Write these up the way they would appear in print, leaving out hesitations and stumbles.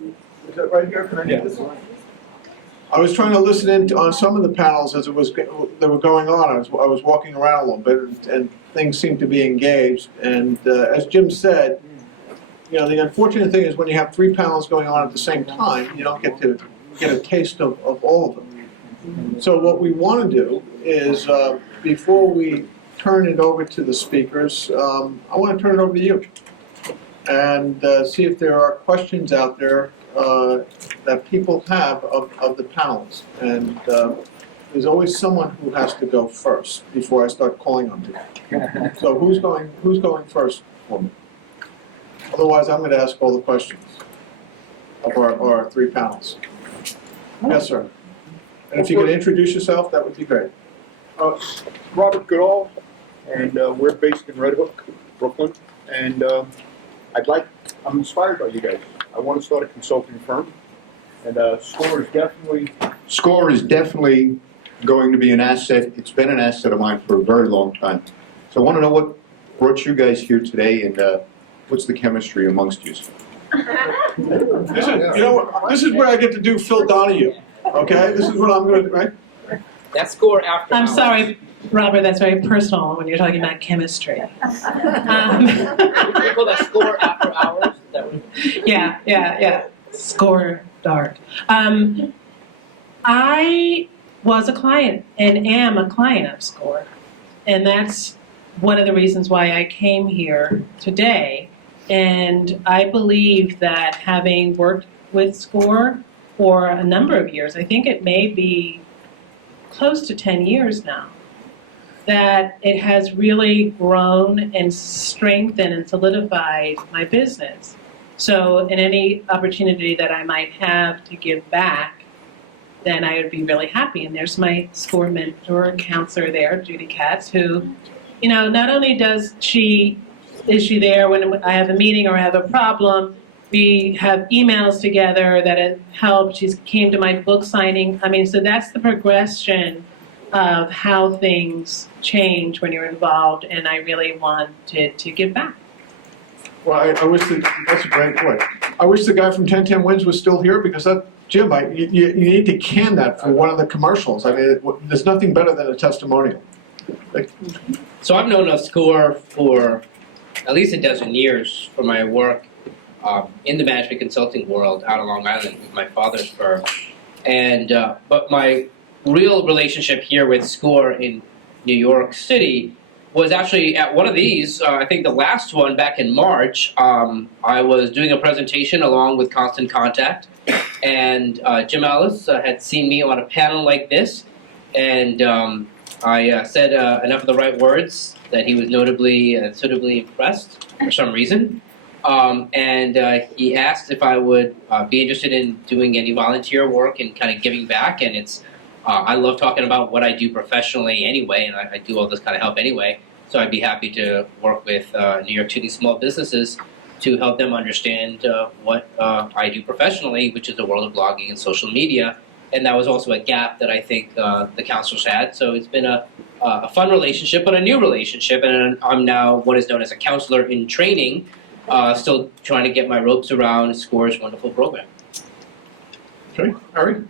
Is that right here? Can I get Yeah. this? I was trying to listen in on some of the panels as they were going on. I was walking around a little bit, and things seemed to be engaged. And as Jim said, you know, the unfortunate thing is when you have three panels going on at the same time, you don't get to get a taste of all of them. So what we want to do is, before we turn it over to the speakers, I want to turn it over to you and see if there are questions out there that people have of the panels. And there's always someone who has to go first before I start calling on people. So who's going first for me? Otherwise, I'm going to ask all the questions of our three panels. Yes, sir. And if you could introduce yourself, that would be great. Robert Goodall, and we're based in Red Hook, Brooklyn. And I'm inspired by you guys. I want to start a consulting firm, and SCORE is definitely going to be an asset. It's been an asset of mine for a very long time. So I want to know what brought you guys here today, and what's the chemistry amongst you? This is where I get to do Phil Donahue. Okay, this is what I'm going to do, right? That's SCORE after I'm hours. sorry, Robert, that's very personal when you're talking about chemistry. We call that SCORE after hours. Is that what- Yeah. SCORE dark. I was a client and am a client of SCORE. And that's one of the reasons why I came here today. And I believe that having worked with SCORE for a number of years, I think it may be close to 10 years now, that it has really grown and strengthened and solidified my business. So in any opportunity that I might have to give back, then I would be really happy. And there's my SCORE mentor counselor there, Judy Katz, who, you know, not only is she there when I have a meeting or I have a problem, we have emails together that have helped. She came to my book signing. I mean, so that's the progression of how things change when you're involved, and I really wanted to give back. Well, I wish that's a great point. I wish the guy from 1010 Wins was still here, because that, Jim, you need to can that for one of the commercials. I mean, there's nothing better than a testimonial. So I've known of SCORE for at least a dozen years for my work in the management consulting world out on Long Island with my father's firm. And but my real relationship here with SCORE in New York City was actually at one of these, I think the last one back in March. I was doing a presentation along with Constant Contact, and Jim Ellis had seen me on a panel like this, and I said enough of the right words that he was notably and suitably impressed for some reason. And he asked if I would be interested in doing any volunteer work and kind of giving back. And it's I love talking about what I do professionally anyway, and I do all this kind of help anyway. So I'd be happy to work with New York City small businesses to help them understand what I do professionally, which is the world of blogging and social media. And that was also a gap that I think the counselors had. So it's been a fun relationship, but a new relationship. And I'm now what is known as a counselor in training, still trying to get my ropes around SCORE's wonderful program. Okay, Harry?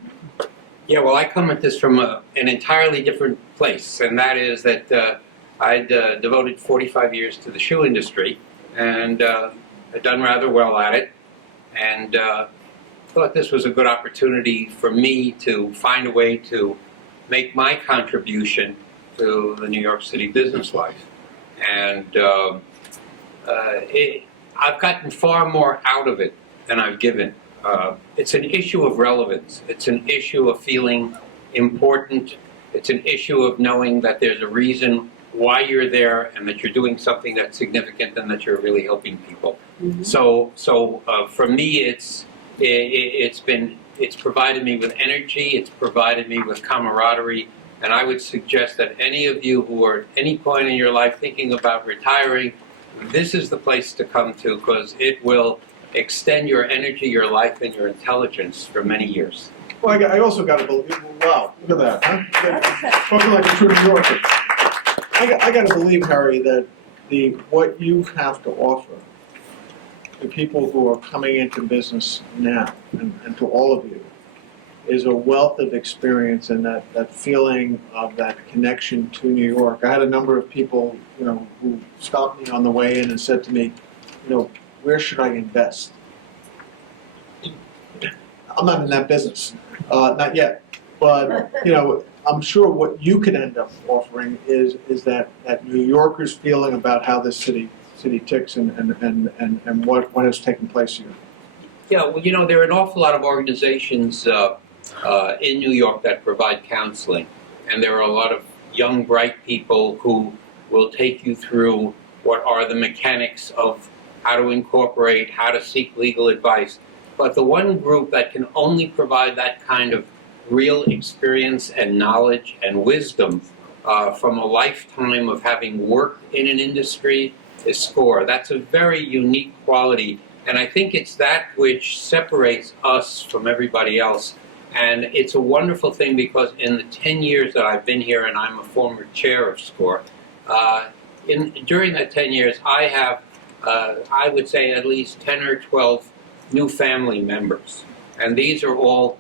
Yeah, well, I come at this from an entirely different place, and that is that I'd devoted 45 years to the shoe industry, and had done rather well at it, and thought this was a good opportunity for me to find a way to make my contribution to the New York City business life. And I've gotten far more out of it than I've given. It's an issue of relevance. It's an issue of feeling important. It's an issue of knowing that there's a reason why you're there and that you're doing something that's significant and that you're really helping people. Mm-hmm. So for me, it's provided me with energy. It's provided me with camaraderie. And I would suggest that any of you who are at any point in your life thinking about retiring, this is the place to come to, because it will extend your energy, your life, and your intelligence for many years. Well, I also got to believe, wow, look at that, huh? Spoken like a true New Yorker. I got to believe, Harry, that what you have to offer to people who are coming into business now, and to all of you, is a wealth of experience and that feeling of that connection to New York. I had a number of people, who stopped me on the way in and said to me, where should I invest? I'm not in that business, not yet. But, I'm sure what you could end up offering is that New Yorkers' feeling about how this city ticks and what has taken place here. Yeah, well, there are an awful lot of organizations in New York that provide counseling, and there are a lot of young, bright people who will take you through what are the mechanics of how to incorporate, how to seek legal advice. But the one group that can only provide that kind of real experience and knowledge and wisdom from a lifetime of having worked in an industry is SCORE. That's a very unique quality, and I think it's that which separates us from everybody else. And it's a wonderful thing because in the 10 years that I've been here, and I'm a former chair of SCORE, during that 10 years I have, I would say, at least 10 or 12 new family members. And these are all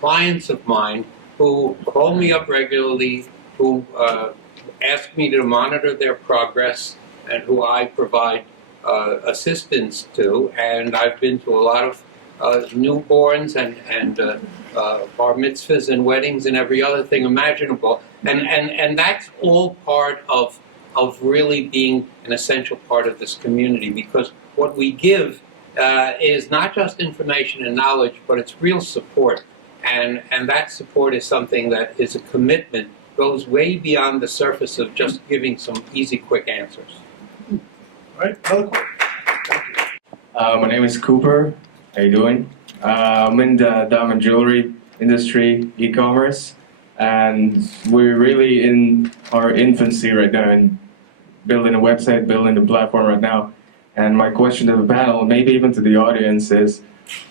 clients of mine who call me up regularly, who ask me to monitor their progress, and who I provide assistance to. And I've been to a lot of newborns and bar mitzvahs and weddings and every other thing imaginable. And that's all part of really being an essential part of this community, because what we give is not just information and knowledge, but it's real support. And that support is something that is a commitment, goes way beyond the surface of just giving some easy, quick answers. All right, another question. My name is Cooper. How you doing? I'm in the diamond jewelry industry, e-commerce, and we're really in our infancy right now in building a website, building the platform right now. And my question to the panel, maybe even to the audience, is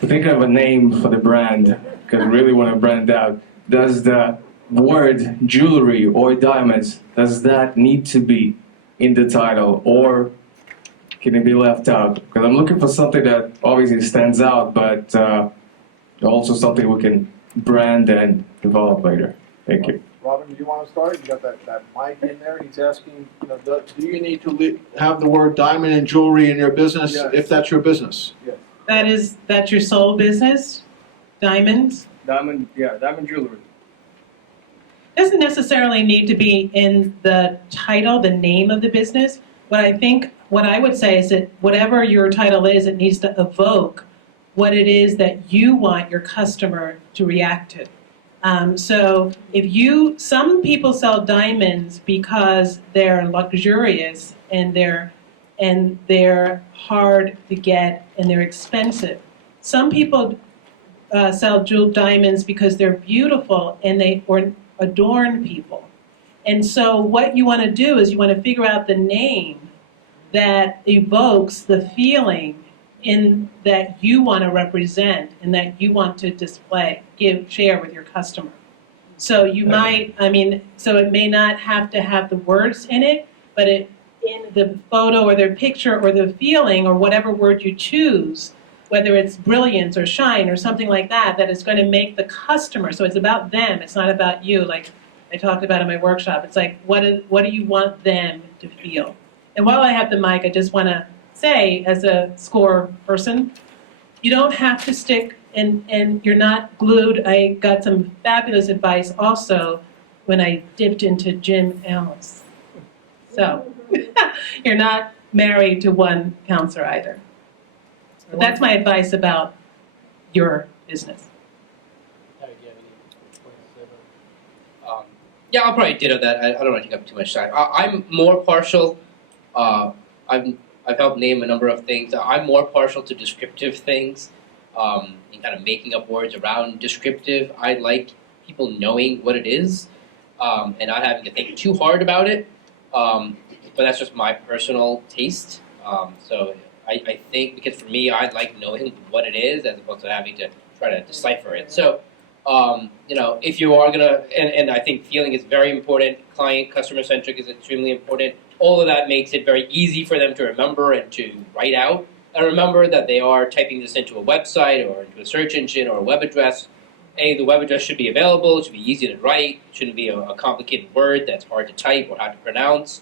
to think of a name for the brand, because we really want to brand out. Does the word jewelry or diamonds, does that need to be in the title, or can it be left out? Because I'm looking for something that obviously stands out, but also something we can brand and develop later. Thank you. Robin, do you want to start? You got that mic in there. He's asking, do you need to have the word diamond and jewelry in your business if that's your business? That's your sole business? Diamonds? Diamond jewelry. Doesn't necessarily need to be in the title, the name of the business. What I would say is that whatever your title is, it needs to evoke what it is that you want your customer to react to. So some people sell diamonds because they're luxurious and they're hard to get and they're expensive. Some people sell jeweled diamonds because they're beautiful and they adorn people. And so what you want to do is you want to figure out the name that evokes the feeling that you want to represent and that you want to display, share with your customer. So so it may not have to have the words in it, but in the photo or the picture or the feeling or whatever word you choose, whether it's brilliance or shine or something like that, that is going to make the customer, so it's about them, it's not about you, like I talked about in my workshop. It's like, what do you want them to feel? And while I have the mic, I just want to say, as a SCORE person, you don't have to stick and you're not glued. I got some fabulous advice also when I dipped into Jim Ellis. So you're not married to one counselor either. But that's my advice about your business. Yeah, I'll probably ditto that. I don't want to take up too much time. I'm more partial. I've helped name a number of things. I'm more partial to descriptive things, and kind of making up words around descriptive. I like people knowing what it is, and not having to think too hard about it. But that's just my personal taste. So I think, because for me, I like knowing what it is as opposed to having to try to decipher it. So, if you are gonna, and I think feeling is very important. Client, customer-centric is extremely important. All of that makes it very easy for them to remember and to write out. and remember that they are typing this into a website or into a search engine or a web address. The web address should be available, it should be easy to write, it shouldn't be a complicated word that's hard to type or hard to pronounce.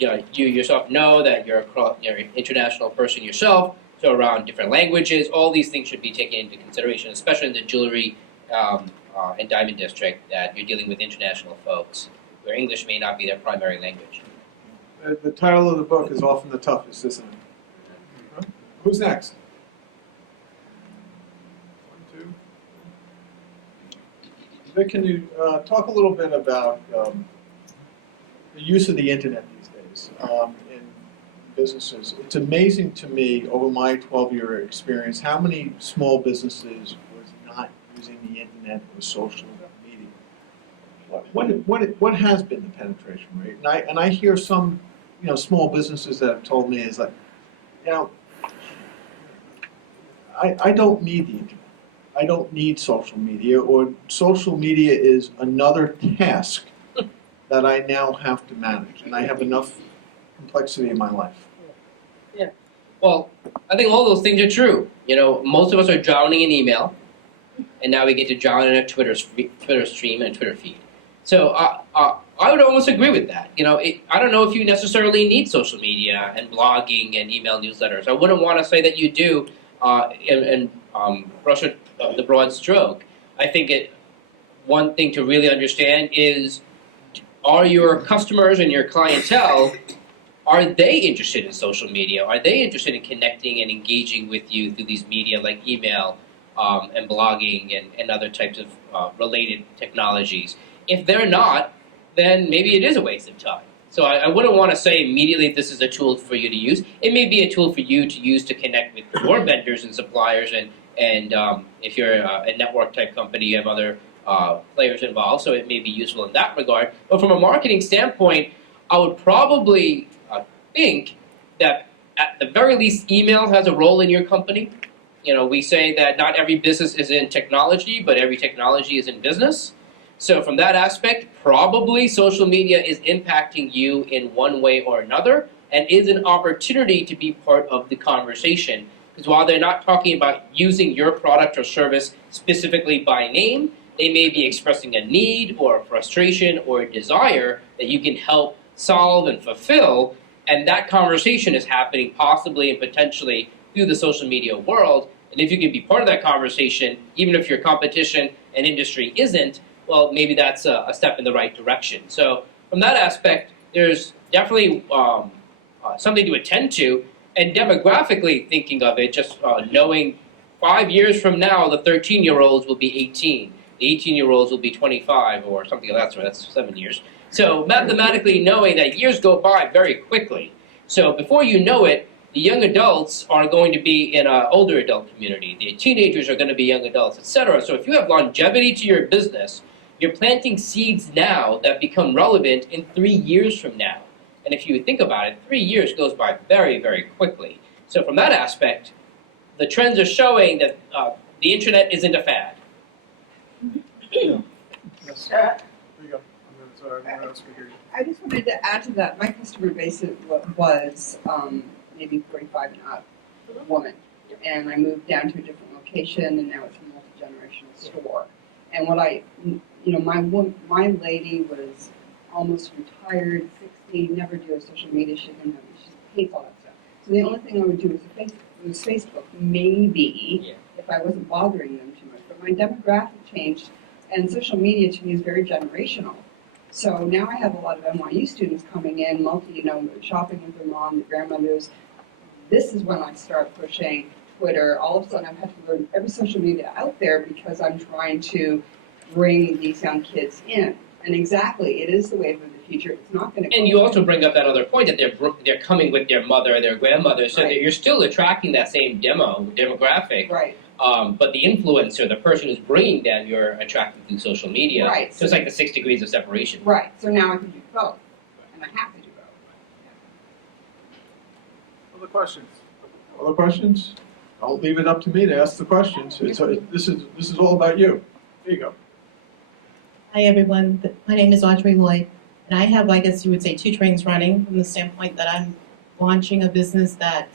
You yourself know that you're an international person yourself, so around different languages, all these things should be taken into consideration, especially in the jewelry and diamond district, that you're dealing with international folks, where English may not be their primary language. The title of the book is often the toughest, isn't it? Huh? Who's next? 1, 2. Vic, can you talk a little bit about the use of the internet these days in businesses? It's amazing to me, over my 12-year experience, how many small businesses was not using the internet or social media. What has been the penetration rate? And I hear some, small businesses that have told me is like, I don't need the internet. I don't need social media, or social media is another task that I now have to manage, and I have enough complexity in my life. Well, I think all those things are true. Most of us are drowning in email, and now we get to drown in a Twitter stream and a Twitter feed. So I would almost agree with that. I don't know if you necessarily need social media and blogging and email newsletters. I wouldn't want to say that you do and brush the broad stroke. I think one thing to really understand is, are your customers and your clientele, are they interested in social media? Are they interested in connecting and engaging with you through these media like email and blogging and other types of related technologies? If they're not, then maybe it is a waste of time. So I wouldn't want to say immediately this is a tool for you to use. It may be a tool for you to use to connect with your vendors and suppliers, and if you're a network type company, you have other players involved, so it may be useful in that regard. But from a marketing standpoint, I would probably think that at the very least email has a role in your company. We say that not every business is in technology, but every technology is in business. So from that aspect, probably social media is impacting you in one way or another, and is an opportunity to be part of the conversation. Because while they're not talking about using your product or service specifically by name, they may be expressing a need or a frustration or a desire that you can help solve and fulfill, and that conversation is happening possibly and potentially through the social media world. And if you can be part of that conversation, even if your competition and industry isn't, well, maybe that's a step in the right direction. So from that aspect, there's definitely something to attend to. And demographically thinking of it, just knowing 5 years from now, the 13-year-olds will be 18. The 18-year-olds will be 25 or something of that sort. That's 7 years. So mathematically knowing that years go by very quickly. So before you know it, the young adults are going to be in an older adult community. The teenagers are going to be young adults, etc. So if you have longevity to your business, you're planting seeds now that become relevant in 3 years from now. And if you think about it, 3 years goes by very, very quickly. So from that aspect, the trends are showing that the internet isn't a fad. Yes. There you go. Sorry, everyone else can hear you. I just wanted to add to that. My customer base was maybe 45 and up, woman. And I moved down to a different location, and now it's a multi-generational store. And my lady was almost retired, 60, never do a social media. She hates all that stuff. So the only thing I would do was Facebook, maybe, if I wasn't bothering them too much. But my demographic changed, and social media to me is very generational. So now I have a lot of NYU students coming in, shopping with their mom, their grandmothers. This is when I start pushing Twitter. All of a sudden I've had to learn every social media out there because I'm trying to bring these young kids in. And exactly, it is the wave of the future. It's not going to. And you also bring up that other point that they're coming with their mother or their grandmother, so that you're still attracting that same demographic. Right. But the influencer, the person who's bringing them, you're attracting through social media. Right. So it's like the 6 degrees of separation. Right. So now I can do both, and I have to do both. Other questions? Other questions? Don't leave it up to me to ask the questions. This is all about you. Here you go. Hi, everyone. My name is Audrey Lloyd, and I have, I guess you would say, 2 trains running from the standpoint that I'm launching a business that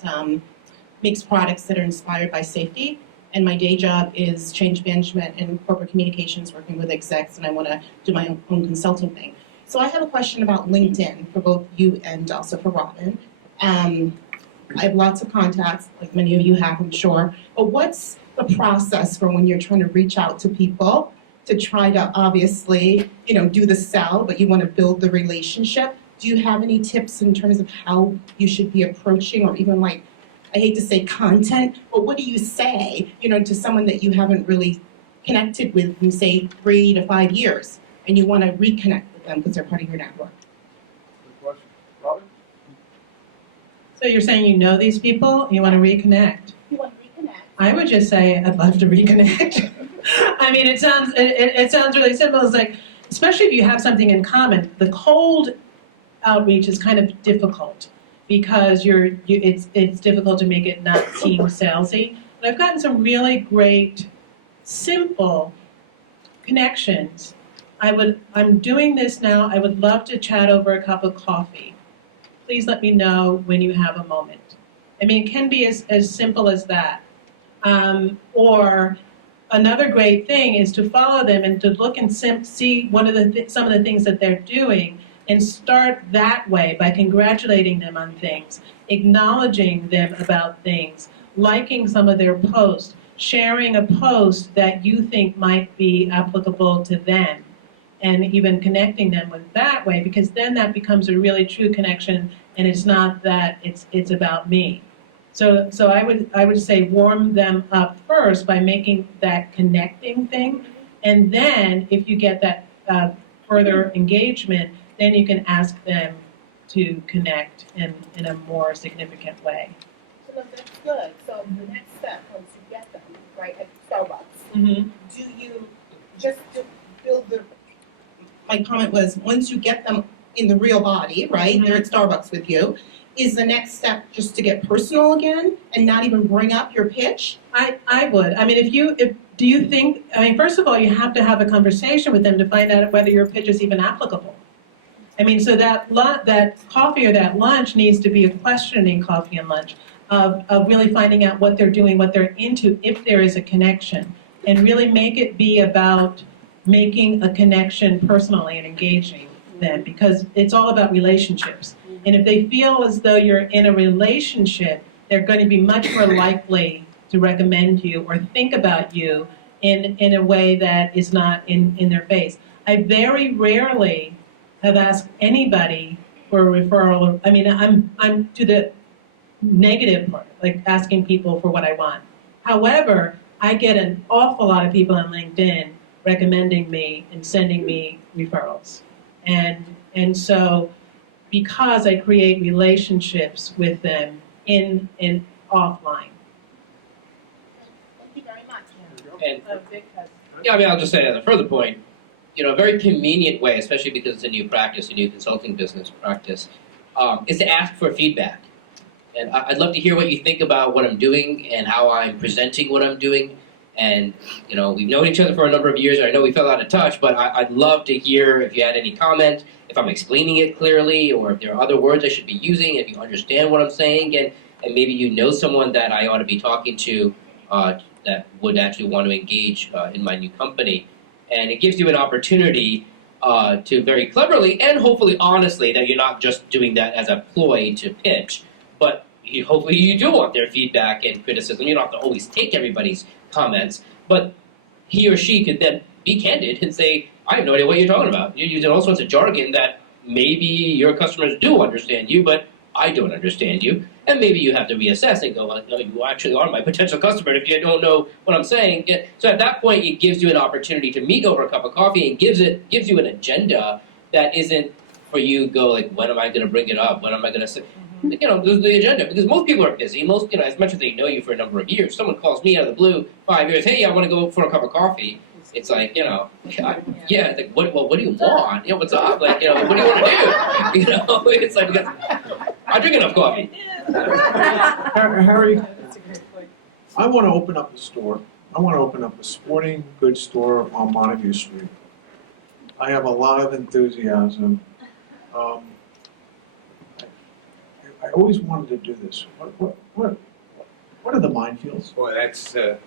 makes products that are inspired by safety. And my day job is change management and corporate communications, working with execs, and I want to do my own consulting thing. So I have a question about LinkedIn for both you and also for Robin. I have lots of contacts, like many of you have, I'm sure. But what's the process for when you're trying to reach out to people to try to obviously, do the sell, but you want to build the relationship? Do you have any tips in terms of how you should be approaching, or even like, I hate to say content, but what do you say, to someone that you haven't really connected with in, say, 3 to 5 years, and you want to reconnect with them because they're part of your network? Good question. Robin? So you're saying you know these people, you want to reconnect? You want to reconnect? I would just say I'd love to reconnect. I mean, it sounds really simple. It's like, especially if you have something in common, the cold outreach is kind of difficult because it's difficult to make it not seem salesy. But I've gotten some really great, simple connections. I'm doing this now. I would love to chat over a cup of coffee. Please let me know when you have a moment. I mean, it can be as simple as that. Or another great thing is to follow them and to look and see some of the things that they're doing, and start that way by congratulating them on things, acknowledging them about things, liking some of their posts, sharing a post that you think might be applicable to them, and even connecting them with that way, because then that becomes a really true connection, and it's not that it's about me. So I would say warm them up first by making that connecting thing, and then if you get that further engagement, then you can ask them to connect in a more significant way. So no, that's good. So the next step, once you get them, right, at Starbucks, Mm-hmm. do you just build the, my comment was, once you get them in the real body, right, they're at Starbucks with you, is the next step just to get personal again and not even bring up your pitch? I would. I mean, do you think, I mean, first of all, you have to have a conversation with them to find out whether your pitch is even applicable. I mean, so that coffee or that lunch needs to be a questioning coffee and lunch of really finding out what they're doing, what they're into, if there is a connection, and really make it be about making a connection personally and engaging them, because it's all about relationships. And if they feel as though you're in a relationship, they're going to be much more likely to recommend you or think about you in a way that is not in their face. I very rarely have asked anybody for a referral. I mean, I'm to the negative part, like asking people for what I want. However, I get an awful lot of people on LinkedIn recommending me and sending me referrals. And so because I create relationships with them in offline. Thank you very much. And yeah, I mean, I'll just say as a further point, a very convenient way, especially because it's a new practice, a new consulting business practice, is to ask for feedback. And I'd love to hear what you think about what I'm doing and how I'm presenting what I'm doing. And, we've known each other for a number of years, and I know we fell out of touch, but I'd love to hear if you had any comment, if I'm explaining it clearly, or if there are other words I should be using, if you understand what I'm saying, and maybe you know someone that I ought to be talking to that would actually want to engage in my new company. And it gives you an opportunity to very cleverly and hopefully honestly, that you're not just doing that as a ploy to pitch, but hopefully you do want their feedback and criticism. You don't have to always take everybody's comments, but he or she could then be candid and say, I have no idea what you're talking about. You're using all sorts of jargon that maybe your customers do understand you, but I don't understand you. And maybe you have to reassess and go, well, no, you actually are my potential customer if you don't know what I'm saying. So at that point, it gives you an opportunity to meet over a cup of coffee and gives you an agenda that isn't for you go like, when am I going to bring it up? When am I going to say? The agenda, because most people are busy. Most, as much as they know you for a number of years, someone calls me out of the blue 5 years, hey, I want to go for a cup of coffee. It's like, God, yeah, it's like, what do you want? What's up? Like, what do you want to do? It's like, because I drink enough coffee. Harry, I want to open up a store. I want to open up a sporting goods store on Montague Street. I have a lot of enthusiasm. I always wanted to do this. What are the minefields? Boy, that's, the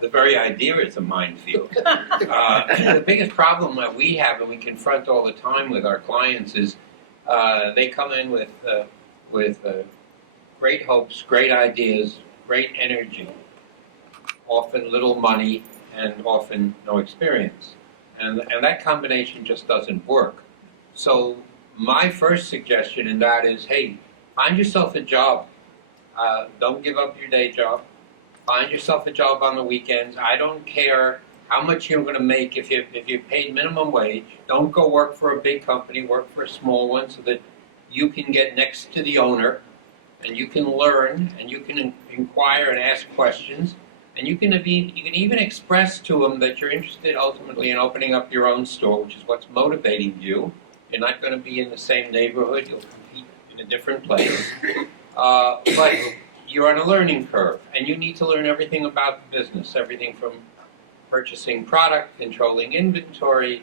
very idea is a minefield. The biggest problem that we have and we confront all the time with our clients is they come in with great hopes, great ideas, great energy, often little money, and often no experience. And that combination just doesn't work. So my first suggestion in that is, hey, find yourself a job. Don't give up your day job. Find yourself a job on the weekends. I don't care how much you're going to make if you're paid minimum wage. Don't go work for a big company. Work for a small one so that you can get next to the owner and you can learn and you can inquire and ask questions. And you can even express to them that you're interested ultimately in opening up your own store, which is what's motivating you. You're not going to be in the same neighborhood. You'll compete in a different place. But you're on a learning curve, and you need to learn everything about the business, everything from purchasing product, controlling inventory,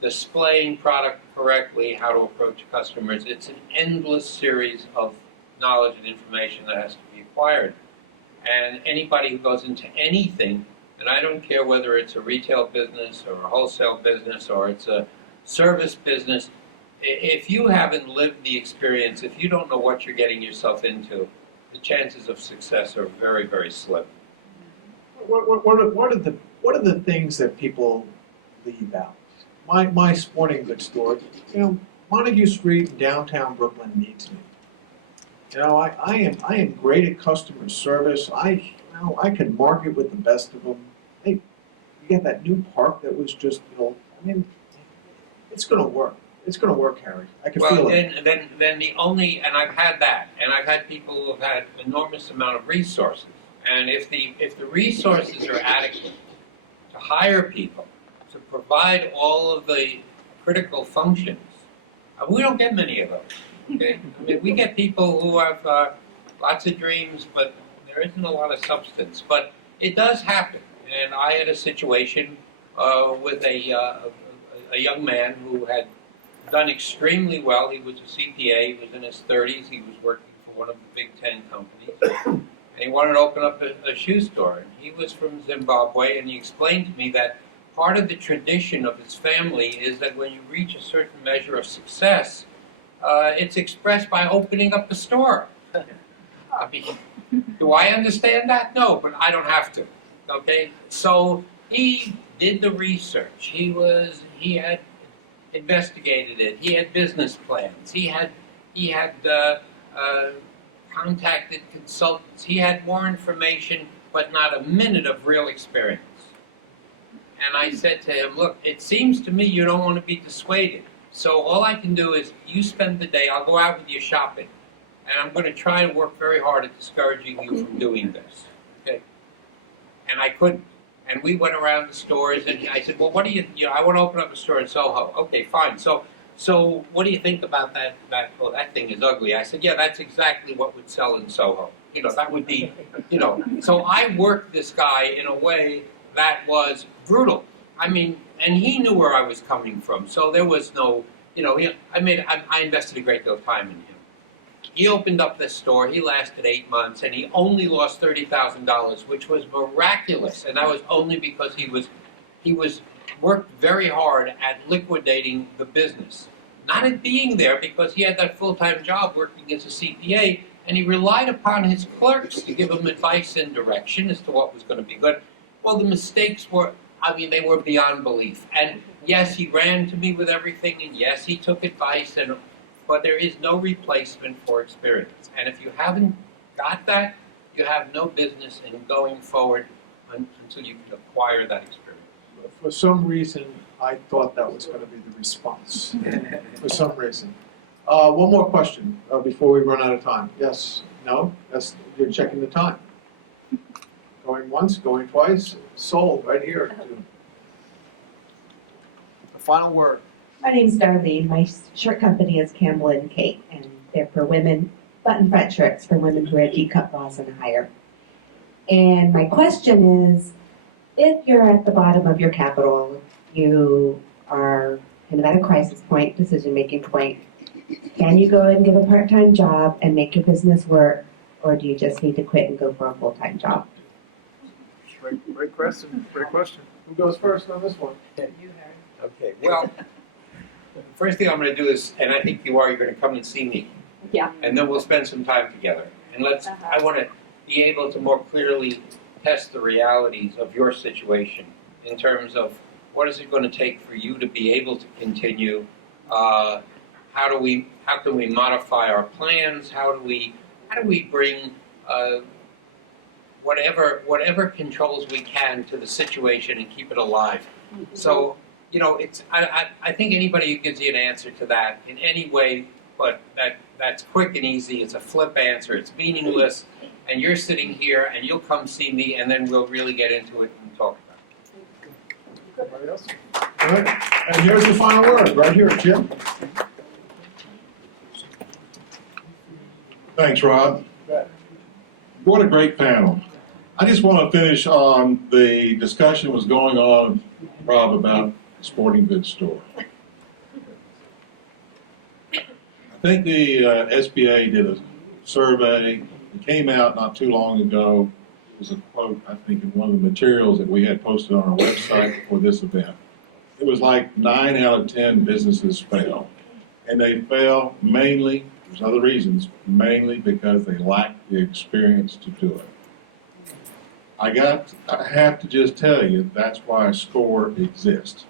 displaying product correctly, how to approach customers. It's an endless series of knowledge and information that has to be acquired. And anybody who goes into anything, and I don't care whether it's a retail business or a wholesale business or it's a service business, if you haven't lived the experience, if you don't know what you're getting yourself into, the chances of success are very, very slim. What are the things that people leave out? My sporting goods store, Montague Street in downtown Brooklyn needs me. I am great at customer service. I can market with the best of them. You get that new park that was just built. It's going to work. It's going to work, Harry. I can feel it. Then the only, and I've had that, and I've had people who have had enormous amount of resources. And if the resources are adequate to hire people, to provide all of the critical functions, we don't get many of those. Okay? We get people who have lots of dreams, but there isn't a lot of substance. But it does happen. And I had a situation with a young man who had done extremely well. He was a CPA. He was in his 30s. He was working for one of the Big Ten companies. And he wanted to open up a shoe store. And he was from Zimbabwe, and he explained to me that part of the tradition of his family is that when you reach a certain measure of success, it's expressed by opening up a store. Do I understand that? No, but I don't have to. Okay? So he did the research. He had investigated it. He had business plans. He had contacted consultants. He had more information, but not a minute of real experience. And I said to him, look, it seems to me you don't want to be dissuaded. So all I can do is you spend the day, I'll go out with you shopping, and I'm going to try and work very hard at discouraging you from doing this. Okay? And I couldn't. And we went around the stores, and I said, well, what do I want to open up a store in Soho. Okay, fine. So what do you think about that? Well, that thing is ugly. I said, yeah, that's exactly what would sell in Soho. That would be, So I worked this guy in a way that was brutal. And he knew where I was coming from. So there was no, I invested a great deal of time in him. He opened up this store. He lasted 8 months, and he only lost $30,000, which was miraculous. And that was only because he was worked very hard at liquidating the business, not at being there, because he had that full-time job working as a CPA, and he relied upon his clerks to give him advice and direction as to what was going to be good. Well, the mistakes were, they were beyond belief. And yes, he ran to me with everything, and yes, he took advice, but there is no replacement for experience. And if you haven't got that, you have no business in going forward until you can acquire that experience. For some reason, I thought that was going to be the response. For some reason. One more question before we run out of time. Yes? No? You're checking the time. Going once, going twice, sold right here. The final word. My name's Darlene. My shirt company is Campbell and Kate, and they're for women, button front shirts for women who wear D-cup bras and higher. And my question is, if you're at the bottom of your capital, you are kind of at a crisis point, decision-making point, Can you go and get a part-time job and make your business work, or do you just need to quit and go for a full-time job? Great question, great question. Who goes first on this one? Okay, well, the first thing I'm gonna do is, and I think you're gonna come and see me. Yeah. And then we'll spend some time together. And I wanna be able to more clearly test the realities of your situation in terms of what is it gonna take for you to be able to continue? How can we modify our plans? How do we bring whatever controls we can to the situation and keep it alive? So, I think anybody who gives you an answer to that in any way, but that's quick and easy, it's a flip answer, it's meaningless, and you're sitting here and you'll come see me and then we'll really get into it and talk about it. Anybody else? All right, and here's the final word, right here, Jim. Thanks, Rob. What a great panel. I just want to finish on the discussion was going on, Rob, about the sporting goods store. I think the SBA did a survey. It came out not too long ago. It was a quote, I think, in one of the materials that we had posted on our website for this event. It was like 9 out of 10 businesses fail. And they fail mainly, there's other reasons, mainly because they lack the experience to do it. I have to just tell you, that's why SCORE exists.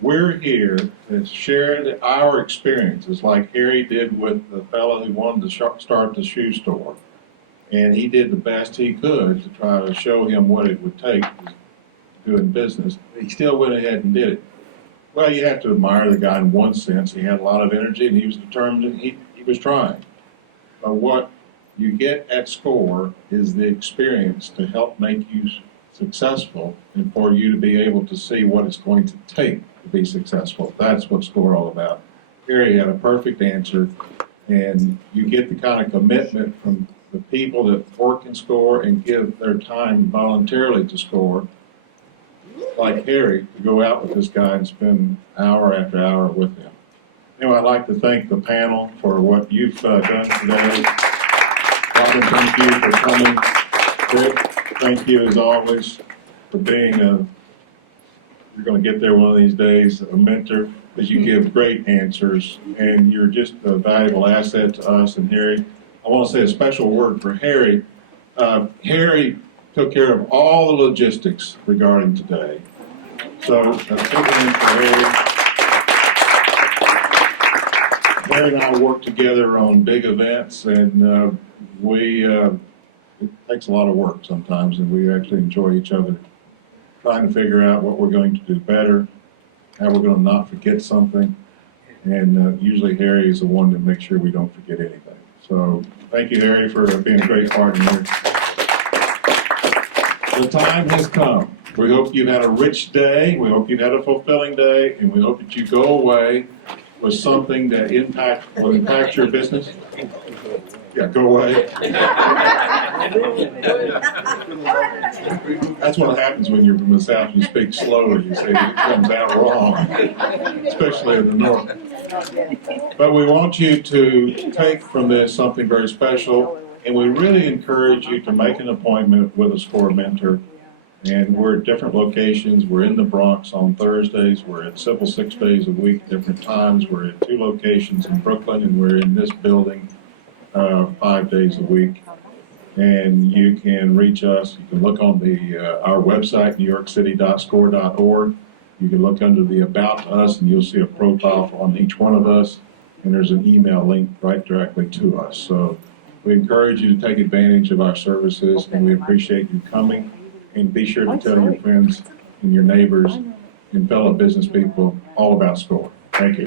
We're here to share our experiences like Harry did with the fellow who wanted to start the shoe store. And he did the best he could to try to show him what it would take to do in business. He still went ahead and did it. Well, you have to admire the guy in one sense. He had a lot of energy and he was determined and he was trying. But what you get at SCORE is the experience to help make you successful and for you to be able to see what it's going to take to be successful. That's what SCORE is all about. Harry had a perfect answer, and you get the kind of commitment from the people that work in SCORE and give their time voluntarily to SCORE, like Harry, to go out with this guy and spend hour after hour with him. Anyway, I'd like to thank the panel for what you've done today. Robin, thank you for coming. Rick, thank you as always for being you're going to get there one of these days, a mentor, because you give great answers and you're just a valuable asset to us. And Harry, I want to say a special word for Harry. Harry took care of all the logistics regarding today. So a big win for Harry. Harry and I work together on big events, and it takes a lot of work sometimes, and we actually enjoy each other trying to figure out what we're going to do better, how we're going to not forget something, and usually Harry is the one that makes sure we don't forget anything. So thank you, Harry, for being a great partner. The time has come. We hope you've had a rich day, we hope you've had a fulfilling day, and we hope that you go away with something that will impact your business. Yeah, go away. That's what happens when you're from the South. You speak slowly. You say it comes out wrong, especially in the North. But we want you to take from this something very special, and we really encourage you to make an appointment with a SCORE mentor. And we're at different locations. We're in the Bronx on Thursdays. We're at Civil 6 days a week, different times. We're at 2 locations in Brooklyn, and we're in this building 5 days a week. And you can reach us. You can look on our website, newyorkcity.score.org. You can look under the About Us, and you'll see a profile on each one of us. And there's an email link right directly to us. So we encourage you to take advantage of our services, and we appreciate you coming. And be sure to tell your friends and your neighbors and fellow business people all about SCORE. Thank you.